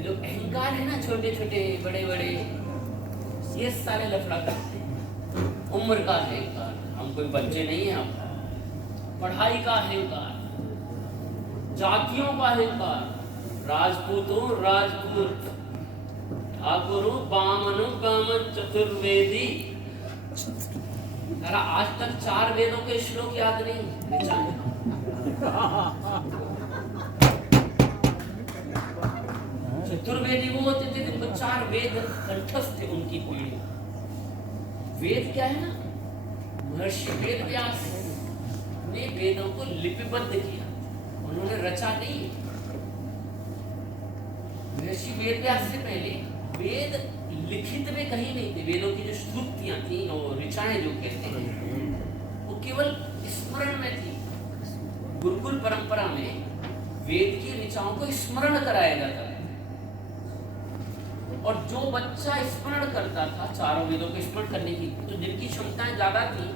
ये जो अहंकार है ना, छोटे छोटे बड़े बड़े, ये सारे लफड़ा करते हैं। उम्र का अहंकार, हम कोई बच्चे नहीं हैं, हम पढ़ाई का अहंकार, जातियों का अहंकार, राजपूतों राजपूत, ठाकुरों बामनो बामन चतुर्वेदी। आज तक 4 वेदों के श्लोक याद नहीं। चतुर्वेदी वो होते थे जिनको 4 वेद कंठस्थ थे, उनकी पीढ़ी। वेद क्या है ना, महर्षि वेद व्यास ने वेदों को लिपिबद्ध किया, उन्होंने रचा नहीं। महर्षि वेद व्यास से पहले वेद लिखित में कहीं नहीं थे। वेदों की जो श्रुतियां थी और ऋचाएं जो कहते हैं, वो केवल स्मरण में थी। गुरुकुल परंपरा में वेद की ऋचाओं को स्मरण कराया जाता था, और जो बच्चा स्मरण करता था 4 वेदों को स्मरण करने की, तो जिनकी क्षमताएं ज्यादा थी,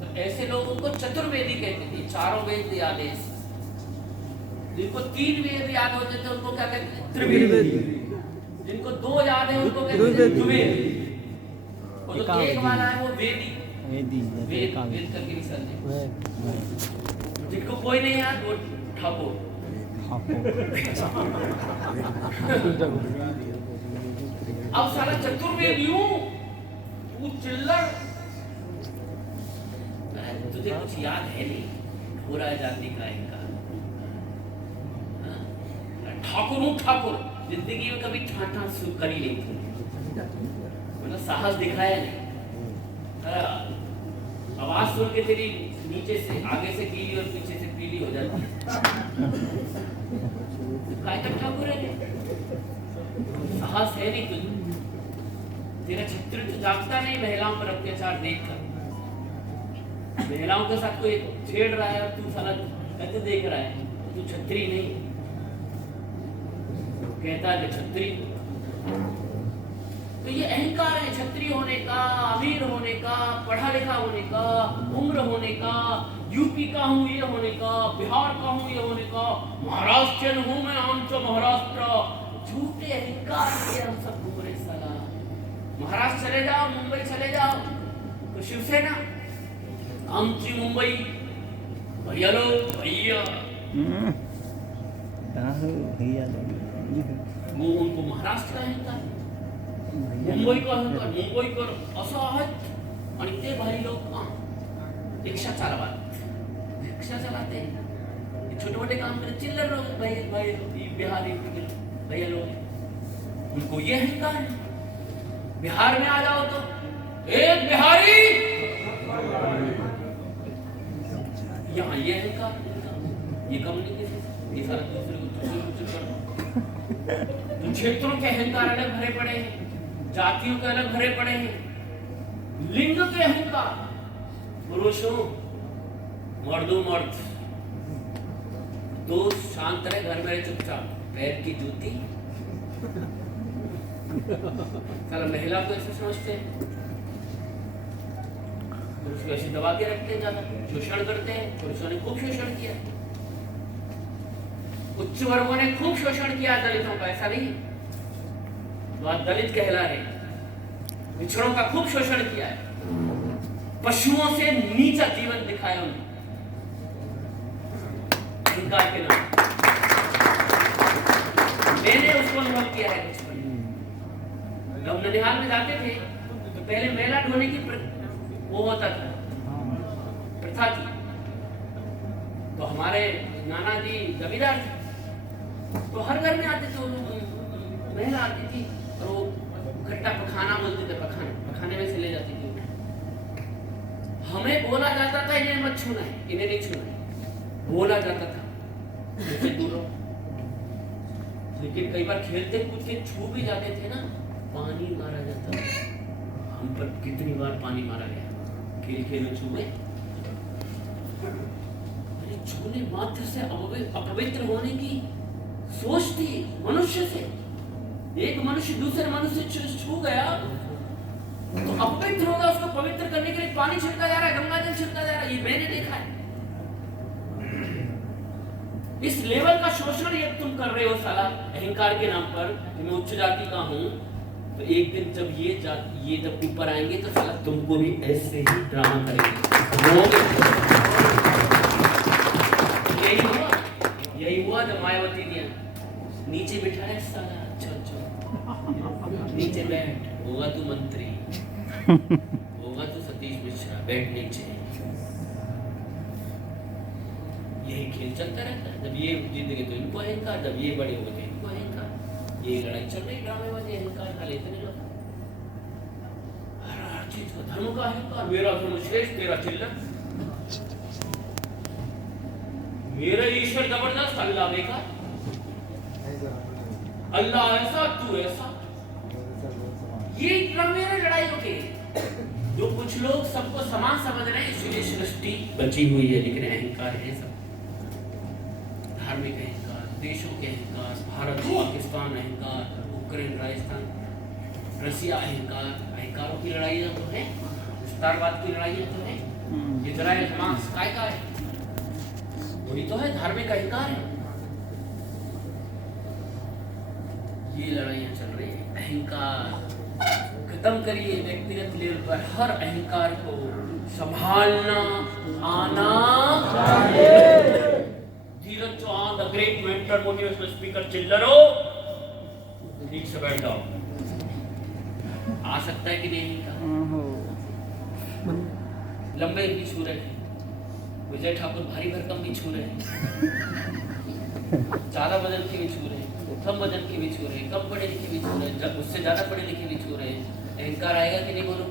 तो ऐसे लोगों को चतुर्वेदी कहते थे। 4 वेद याद है। जिनको 3 वेद याद होते थे उनको क्या कहते थे? त्रिवेदी। जिनको 2 याद है उनको कहते हैं द्विवेदी। और जो एक वाला है वो वेदी, वेद करके निशान है। जिनको कोई नहीं याद वो ठाकुर। अब सारा चतुर्वेदियों तू चिल्लर, तुझे कुछ याद है नहीं, पूरा जाति का इनका ठाकुर हूँ ठाकुर। जिंदगी में कभी ठाठा कर ही नहीं थी, मतलब साहस दिखाया नहीं। आवाज सुन के तेरी नीचे से आगे से पीली और पीछे से पीली हो जाती है। काय तक ठाकुर है, साहस है नहीं तुझे। तेरा छत्र तो जागता नहीं महिलाओं पर अत्याचार देखकर। महिलाओं के साथ कोई छेड़ रहा है और तू साला कैसे देख रहा है? तू छत्री नहीं, कहता है छत्री। तो ये अहंकार है क्षत्रिय होने का, अमीर होने का, पढ़ा लिखा होने का, उम्र होने का, यूपी का हूँ ये होने का, बिहार का हूँ ये होने का, महाराष्ट्रियन हूँ मैं, आमचो महाराष्ट्र। झूठे अहंकार से हम सब घूम रहे साला। महाराष्ट्र चले जाओ, मुंबई चले जाओ, तो शिवसेना आमची मुंबई, भैया लो भैया, वो उनको महाराष्ट्र का अहंकार, मुंबई का अहंकार, मुंबई कर असं आहेत। आणि ते भारी लोक रिक्षा चालवतात, रिक्षा चलाते, छोटे मोटे काम करते, चिल्लर लोग भाई बिहारी भैया लोग, उनको ये अहंकार है। बिहार में आ जाओ तो एक बिहारी, यहाँ ये अहंकार, ये कम्युनिकेशन, ये सारा दूसरे को तो क्षेत्रों के अहंकार अलग भरे पड़े हैं, जातियों के अलग भरे पड़े हैं, लिंग के अहंकार, पुरुषों मर्दों मर्द, तो शांत रहे, घर में रहे चुपचाप, पैर की जूती। साला महिला को ऐसे समझते हैं, पुरुष को ऐसे दबा के रखते हैं, ज्यादा शोषण करते हैं। पुरुषों ने खूब शोषण किया, उच्च वर्गों ने खूब शोषण किया दलितों का, ऐसा नहीं बात दलित कहला रहे, पिछड़ों का खूब शोषण किया है, पशुओं से नीचा जीवन दिखाया उन्हें अहंकार के नाम। मैंने उसको अनुभव किया है बचपन में। जब ननिहाल में जाते थे तो पहले मेला ढोने की वो होता था, प्रथा थी। तो हमारे नाना जी जमींदार थे, तो हर घर में आते थे, महिला आती थी और वो खट्टा पखाना बोलते थे, पखाने में से ले जाती थी। हमें बोला जाता था इन्हें मत छूना है, इन्हें नहीं छूना है, बोला जाता था इससे दूर रहो। लेकिन कई बार खेलते कूद के छू भी जाते थे ना, पानी मारा जाता। हम पर कितनी बार पानी मारा गया, खेल खेल में छू गए। छूने मात्र से अपवित्र होने की सोच थी मनुष्य से। एक मनुष्य दूसरे मनुष्य छू गया तो अपवित्र होगा, उसको पवित्र करने के लिए पानी छिड़का जा रहा है, गंगा जल छिड़का जा रहा है, ये मैंने देखा है। इस लेवल का शोषण ये तुम कर रहे हो साला अहंकार के नाम पर कि मैं उच्च जाति का हूँ, तो एक दिन जब ये जब ऊपर आएंगे तो साला तुमको भी ऐसे ही ड्रामा करेंगे। यही हुआ जब मायावती ने नीचे बिठाया साला, अच्छा नीचे बैठ, होगा तू मंत्री, होगा तू सतीश मिश्रा, बैठ नीचे। यही खेल चलता रहता है। जब ये जीत गए तो इनको अहंकार, जब ये बड़े हो गए तो इनको अहंकार। ये लड़ाई चल रही ड्रामेबाजी, अहंकार खा लेते हैं लोग हर चीज का। धर्म का अहंकार, मेरा धर्म श्रेष्ठ, तेरा चिल्लर, मेरा ईश्वर जबरदस्त, अल्लाह बेकार, अल्लाह ऐसा तू ऐसा। ये ड्रामे लड़ाई होती है। जो कुछ लोग सबको समान समझ रहे हैं, इसलिए सृष्टि बची हुई है, लेकिन अहंकार है सब। धार्मिक अहंकार, देशों के अहंकार, भारत पाकिस्तान अहंकार, यूक्रेन राजस्थान रसिया अहंकार, अहंकारों की लड़ाइयाँ तो है, विस्तारवाद की लड़ाइयाँ तो है, इजराइल हमास काय का है, वही तो है, धार्मिक अहंकार है। ये लड़ाइयाँ चल रही है। अहंकार खत्म करिए व्यक्तिगत लेवल पर, हर अहंकार को संभालना आना चाहिए। Dheeraj Chauhan the great mentor motivational speaker चिल्लरो, ठीक से बैठ जाओ। आ सकता है कि नहीं? लंबे भी छू रहे हैं, विजय ठाकुर भारी भरकम भी छू रहे हैं, ज्यादा वजन के भी छू रहे हैं, कम वजन के भी छू रहे हैं, कम पढ़े लिखे भी छू रहे हैं, उससे ज्यादा पढ़े लिखे भी छू रहे हैं। अहंकार आएगा कि नहीं बोलो?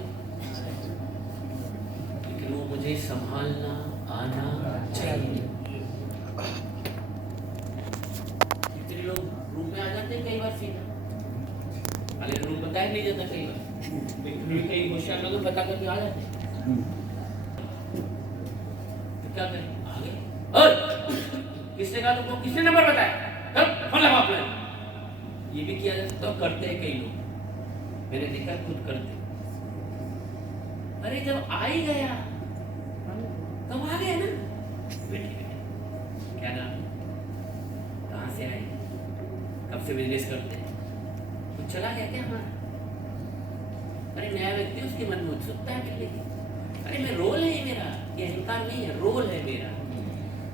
लेकिन वो मुझे संभालना आना चाहिए। कितने लोग रूम में आ जाते हैं कई बार सीधा, अरे रूम बताया नहीं जाता कई बार, कई होशियार लोग पता करके आ जाते हैं। तो क्या करें? आ गए, किसने कहा तुमको, किसने नंबर बताया, फोन लगा अपने। ये भी किया जा सकता है, करते हैं कई लोग, मैंने देखा खुद करते। अरे जब आ ही गया तब आ गया ना, बैठिए। क्या नाम, कहाँ से आए, कब से बिजनेस करते हैं, कुछ चला गया क्या हमारा? अरे नया व्यक्ति, उसके मन में उत्सुकता है मिलने की। अरे मैं रोल है मेरा, ये अहंकार नहीं है, रोल है मेरा।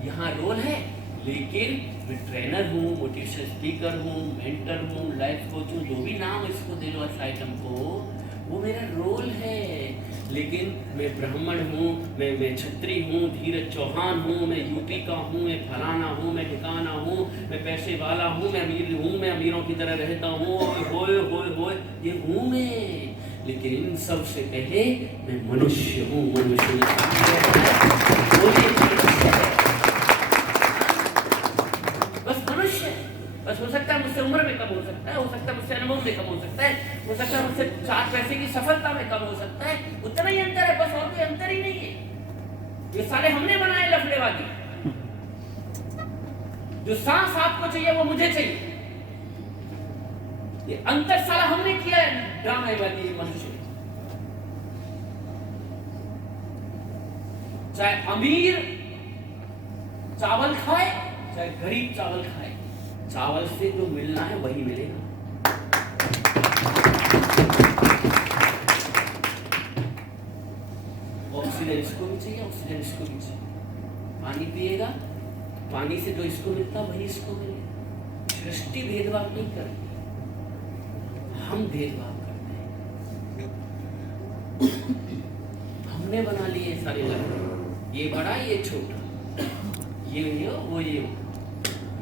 यहाँ रोल है, लेकिन मैं ट्रेनर हूँ, मोटिवेशनल स्पीकर हूँ, मेंटर हूँ, लाइफ कोच हूँ, जो भी नाम इसको दे लो इस आइटम को, वो मेरा रोल है। लेकिन मैं ब्राह्मण हूँ, मैं क्षत्रिय हूँ, धीरज चौहान हूँ, मैं यूपी का हूँ, मैं फलाना हूँ, मैं ठिकाना हूँ, मैं पैसे वाला हूँ, मैं अमीर हूँ, मैं अमीरों की तरह रहता हूँ, होए होए होए, ये हूँ मैं। लेकिन इन सब से पहले मैं मनुष्य हूँ, मनुष्य बस। हो सकता है मुझसे उम्र में कम हो सकता है, हो सकता है मुझसे अनुभव में कम हो सकता है, हो सकता है मुझसे 4 पैसे की सफलता में कम हो सकता है, उतना ही अंतर है बस, और कोई अंतर ही नहीं है। ये सारे हमने बनाए लफड़ेबाजी। जो सांस आपको चाहिए वो मुझे चाहिए, ये अंतर सारा हमने किया है ड्रामेबाजी मनुष्य। चाहे अमीर चावल खाए, चाहे गरीब चावल खाए, चावल से जो मिलना है वही मिलेगा। ऑक्सीजन इसको भी चाहिए, ऑक्सीजन इसको भी चाहिए। पानी पिएगा, पानी से जो इसको मिलता वही इसको मिलेगा। सृष्टि भेदभाव नहीं करती, हम भेदभाव करते हैं। हमने बना लिए सारे लड़के, ये बड़ा ये छोटा, ये हो वो ये हो।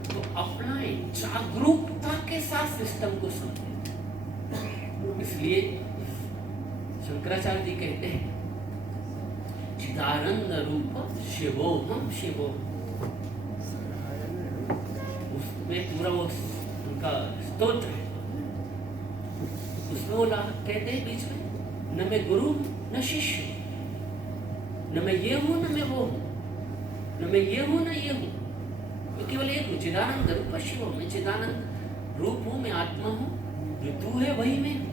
तो अपनाए, जागरूकता के साथ सिस्टम को समझें। इसलिए शंकराचार्य जी कहते हैं, चिदानंद रूप शिवोहम शिवोहम। उसमें पूरा वो उनका स्तोत्र है, उसमें वो कहते हैं बीच में, न मैं गुरु न शिष्य, न मैं ये हूं न मैं वो हूं, न मैं ये हूं न ये हूं, तो केवल एक हूं, चिदानंद रूप शिवोहम। मैं चिदानंद रूप हूं, मैं आत्मा हूं, जो तू है वही मैं हूं,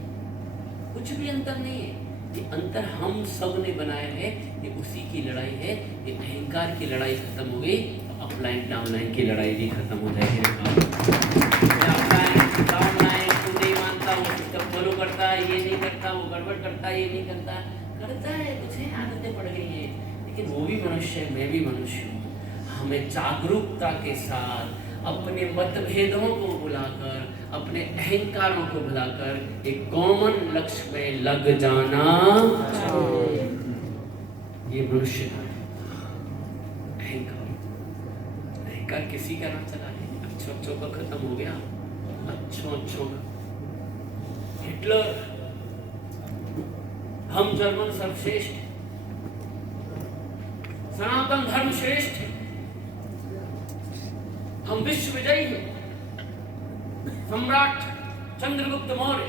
कुछ भी अंतर नहीं है। ये अंतर हम सब ने बनाया है, ये उसी की लड़ाई है। ये अहंकार की लड़ाई खत्म हो गई। अपलाइन डाउनलाइन की लड़ाई भी खत्म हो जाएगी। अपलाइन डाउनलाइन तू नहीं मानता, वो सिस्टम फॉलो करता है, ये नहीं करता, वो गड़बड़ करता है, ये नहीं करता है, कुछ है आदतें पड़ गई है। लेकिन वो भी मनुष्य है, मैं भी मनुष्य हूँ। हमें जागरूकता के साथ अपने मतभेदों को भुलाकर, अपने अहंकारों को भुलाकर एक कॉमन लक्ष्य में लग जाना चाहिए। ये मनुष्य का अहंकार किसी का ना चला है। अच्छों का खत्म हो गया, अच्छों का। हिटलर, हम जर्मन सर्वश्रेष्ठ, सनातन धर्म श्रेष्ठ, हम विश्व विजयी हैं, सम्राट चंद्रगुप्त मौर्य,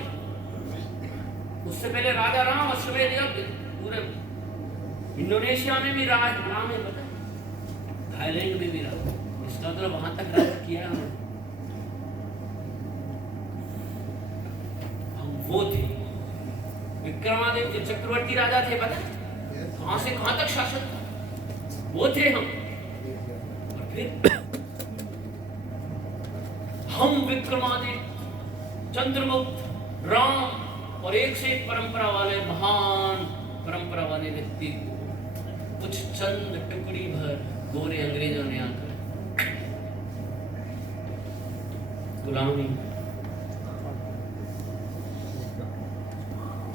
उससे पहले राजा राम अश्वमेध यज्ञ, पूरे इंडोनेशिया में भी राज राम है, पता है, थाईलैंड में भी राज, इसका तो वहां तक राज किया है। हम वो थे, विक्रमादित्य चक्रवर्ती राजा थे, पता है, कहां से कहां तक शासन था, वो थे हम। और फिर हम विक्रमादित्य, चंद्रगुप्त, राम और एक से एक परंपरा वाले महान परंपरा वाले व्यक्ति को कुछ चंद टुकड़ी भर गोरे अंग्रेजों ने आकर गुलामी,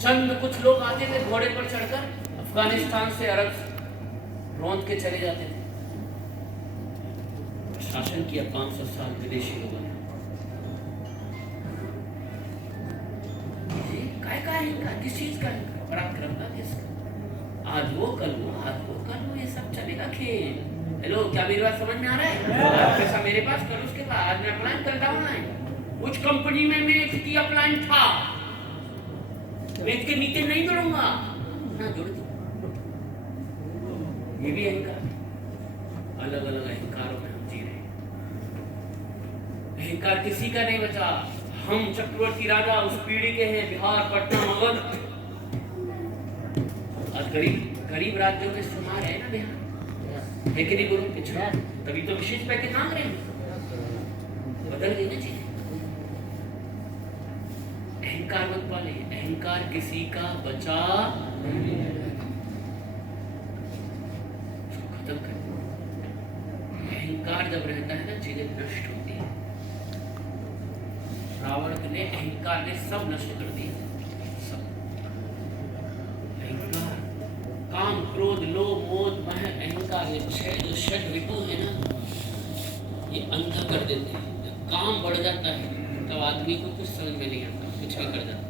चंद कुछ लोग आते थे घोड़े पर चढ़कर अफगानिस्तान से अरब रौंद के चले जाते थे, शासन किया 500 साल विदेशी लोगों ने। किस चीज का पराक्रम का, किसका? आज वो कल वो, आज वो कल वो, ये सब चलेगा खेल। हेलो, क्या मेरी बात समझ में आ रहा है? पैसा मेरे पास, कल उसके पास, आज मैं अप्लाइन करता हूँ। कुछ कंपनी में मैं इसकी अप्लाइन था, मैं इसके नीचे नहीं जुड़ूंगा ना, जुड़ दो। ये भी अहंकार, अलग अलग अहंकारों में हम जी रहे हैं। अहंकार किसी का नहीं बचा। हम चक्रवर्ती राजा उस पीढ़ी के हैं, बिहार, पटना, मगध। आज गरीब राज्यों के शुमार है ना बिहार, है कि नहीं बोलो? पिछड़ा, तभी तो विशेष पैकेज मांग रहे हैं। बदल गई ना चीजें। अहंकार मत पाले, अहंकार किसी का बचा नहीं, उसको खत्म कर। अहंकार जब रहता है ना, चीजें नष्ट होती है। रावण ने अहंकार ने सब नष्ट कर दिया, सब। अहंकार, काम, क्रोध, लोभ, मोह, मह, अहंकार, ये छह जो षड विभु है ना, ये अंधा कर देते हैं। जब काम बढ़ जाता है तब आदमी को कुछ समझ में नहीं आता, कुछ भी कर जाता है।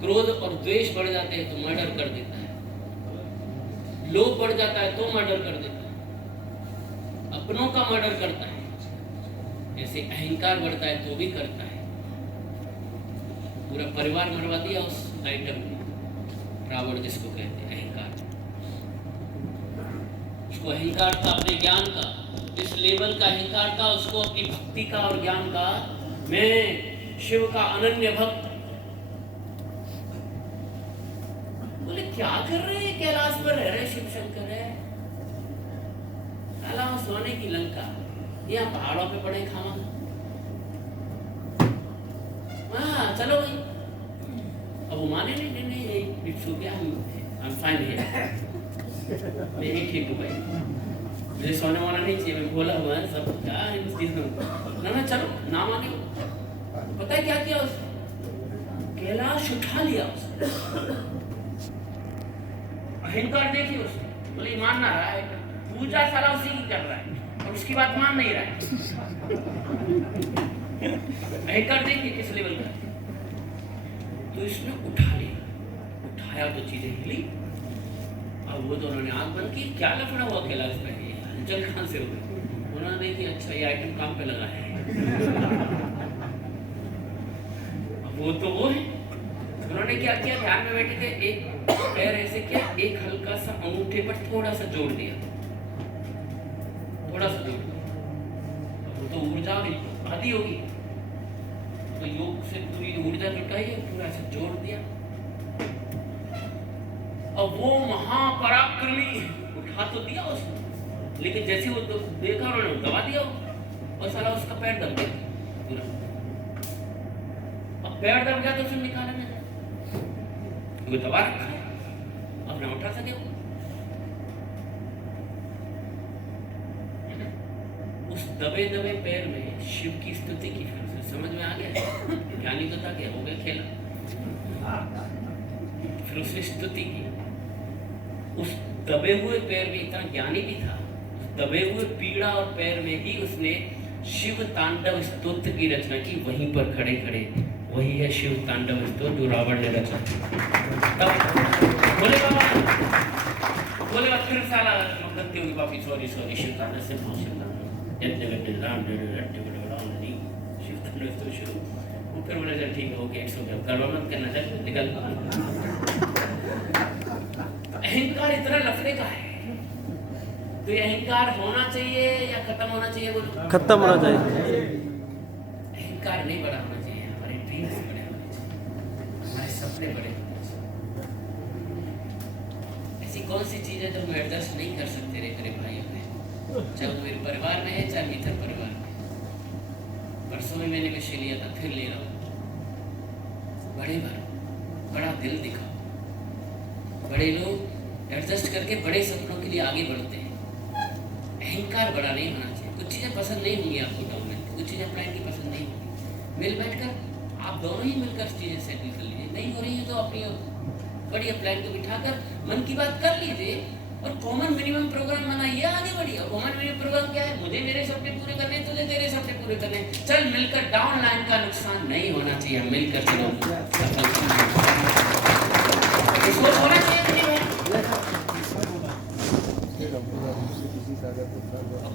क्रोध और द्वेष बढ़ जाते हैं तो मर्डर कर देता है। लोभ बढ़ जाता है तो मर्डर कर देता है, अपनों का मर्डर करता है। ऐसे अहंकार बढ़ता है तो भी करता है। पूरा परिवार मरवा दिया उस आइटम में, रावण जिसको कहते हैं अहंकार। उसको अहंकार था अपने ज्ञान का, जिस लेवल का अहंकार था उसको अपनी भक्ति का और ज्ञान का। मैं शिव का अनन्य भक्त। बोले क्या कर रहे हैं, कैलाश पर रह रहे शिव शंकर है, साला सोने की लंका, यहाँ पहाड़ों पे पड़े खामा। हाँ चलो भाई, अब वो माने नहीं, it's okay, I am fine here, मैं भी ठीक हूँ भाई, मुझे सोने वाला नहीं चाहिए, मैं बोला हुआ है सब क्या ना चलो ना माने। पता है क्या किया उसने? कैलाश उठा लिया उसने। अहंकार देखिए उसने, बोले मान ना रहा है, पूजा सारा उसी की कर रहा है और उसकी बात मान नहीं रहा है। अहंकार देखिए किस लेवल का। तो इसने उठा लिया, उठाया तो चीजें हिली। अब वो तो उन्होंने आंख बंद की, क्या लफड़ा हुआ कैलाश पे, हलचल कहां से हो गई? उन्होंने देखी अच्छा ये आइटम काम पे लगा है। अब वो तो वो है। उन्होंने क्या किया, ध्यान में बैठे थे, एक पैर ऐसे किया, एक हल्का सा अंगूठे पर थोड़ा सा जोड़ दिया, थोड़ा सा जोड़ दिया। वो तो ऊर्जा आदि होगी, तो योग से पूरी ऊर्जा जुटाई है, पूरा ऐसे जोड़ दिया। अब वो महापराक्रमी उठा तो दिया उसने, लेकिन जैसे वो तो देखा उन्होंने दबा दिया और साला उसका पैर दब गया पूरा। अब पैर दब गया तो उसे निकाला नहीं गया, वो दबा रखा है, अब ना उठा सके वो। उस दबे दबे पैर में शिव की स्तुति की, फिर समझ में आ गया ज्ञानी तो था, क्या हो गया खेला। फिर उसने स्तुति की, उस दबे हुए पैर में इतना ज्ञानी भी था, उस दबे हुए पीड़ा और पैर में ही उसने शिव तांडव स्तोत्र की रचना की, वहीं पर खड़े खड़े। वही है शिव तांडव स्तोत्र जो रावण ने रचा। तब बोले बाबा, बोले बाबा फिर साला करते होगी बापी, सॉरी सॉरी शिव तांडव से शिव तांडव शुरू। वो फिर बोले चल ठीक है ओके इट्स ओके, करवा मत करना, चल निकल। अहंकार इतना लफड़े का है, तो ये अहंकार होना चाहिए या खत्म होना चाहिए? बोलो खत्म होना चाहिए। अहंकार नहीं बड़ा होना चाहिए, हमारे ड्रीम्स बड़े होने चाहिए, हमारे सपने बड़े होने चाहिए। ऐसी कौन सी चीज है जो हम एडजस्ट नहीं कर सकते रे मेरे भाई अपने, चाहे मेरे परिवार में है चाहे भीतर परिवार में। परसों में मैंने विषय लिया था, फिर ले रहा हूँ, बड़े भरो, बड़ा दिल दिखाओ। बड़े लोग एडजस्ट करके बड़े सपनों के लिए आगे बढ़ते हैं। अहंकार बड़ा नहीं होना चाहिए। कुछ चीज़ें पसंद नहीं होंगी आपको टाउन में, कुछ चीज़ें प्लान की पसंद नहीं होंगी, मिल बैठकर आप दोनों ही मिलकर चीज़ें सेटल कर लीजिए। नहीं हो रही है तो अपनी बढ़िया प्लान को बिठाकर मन की बात कर लीजिए और कॉमन मिनिमम प्रोग्राम बनाइए, आगे बढ़िए। और कॉमन मिनिमम प्रोग्राम क्या है? मुझे मेरे सपने पूरे करने, तुझे तेरे सपने पूरे करने, चल मिलकर डाउन लाइन का नुकसान नहीं होना चाहिए, मिलकर चलो सोच होना चाहिए।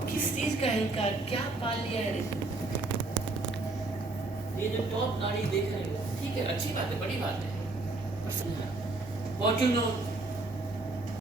किस चीज का अहंकार, क्या पाल लिया है? ये जो टॉप गाड़ी देख रहे हो, ठीक है, अच्छी बात है, बड़ी बात है, फॉर्च्यूनर